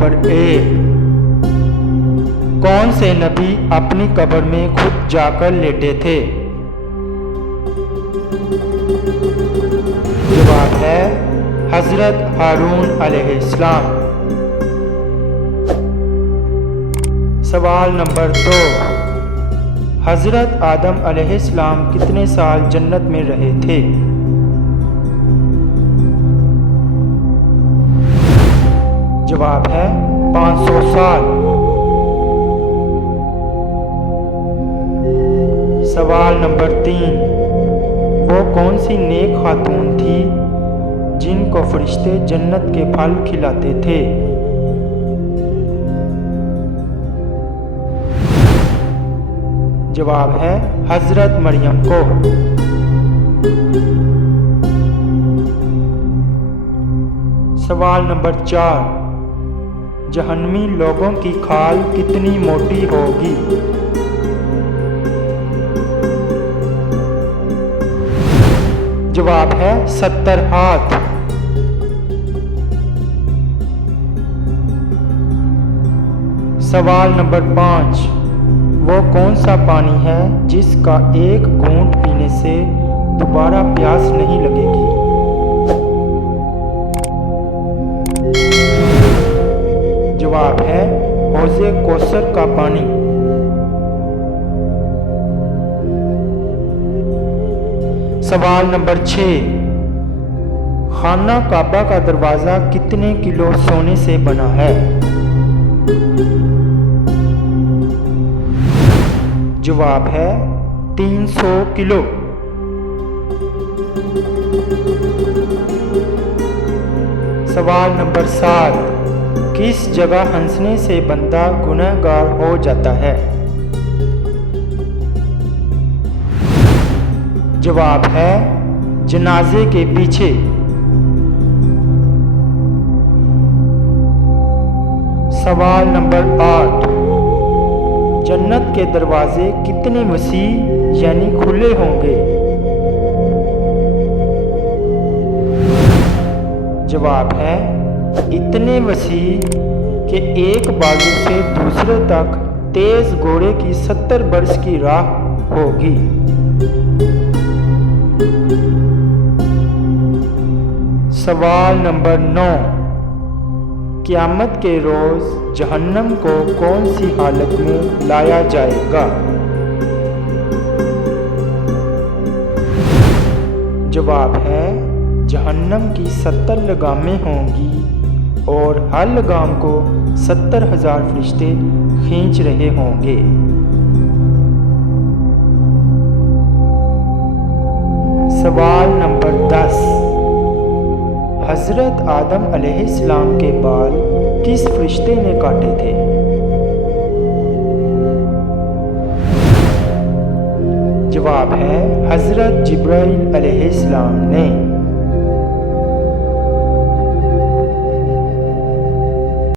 Number 1, कौन से नबी अपनी कब्र में खुद जाकर लेटे थे? जवाब है हजरत हारून अलैहिस्सलाम। सवाल नंबर 2, हजरत आदम अलैहिस्सलाम कितने साल जन्नत में रहे थे? जवाब है 500 साल। सवाल नंबर 3, वो कौन सी नेक खातून थी जिनको फरिश्ते जन्नत के फल खिलाते थे? जवाब है हजरत मरियम को। सवाल नंबर 4, जहन्नमी लोगों की खाल कितनी मोटी होगी? जवाब है 70 हाथ। सवाल नंबर 5, वो कौन सा पानी है जिसका एक घूंट पीने से दोबारा प्यास नहीं लगेगी? जवाब है हौज़े कौसर का पानी। सवाल नंबर 6, खाना काबा का दरवाज़ा कितने किलो सोने से बना है? जवाब है 300 किलो। सवाल नंबर 7, किस जगह हंसने से बंदा गुनहगार हो जाता है? जवाब है जनाजे के पीछे। सवाल नंबर 8, जन्नत के दरवाजे कितने वसीअ यानी खुले होंगे? जवाब है इतने वसीअ कि एक बाजू से दूसरे तक तेज घोड़े की 70 बरस की राह होगी। सवाल नंबर 9, क़यामत के रोज़ जहन्नम को कौन सी हालत में लाया जाएगा? जवाब है जहन्नम की 70 लगामें होंगी और हर लगाम को 70,000 फरिश्ते खींच रहे होंगे। सवाल नंबर 10, हजरत आदम अलैहिस्सलाम के बाल किस फरिश्ते ने काटे थे? जवाब है हजरत जिब्राइल अलैहिस्सलाम ने।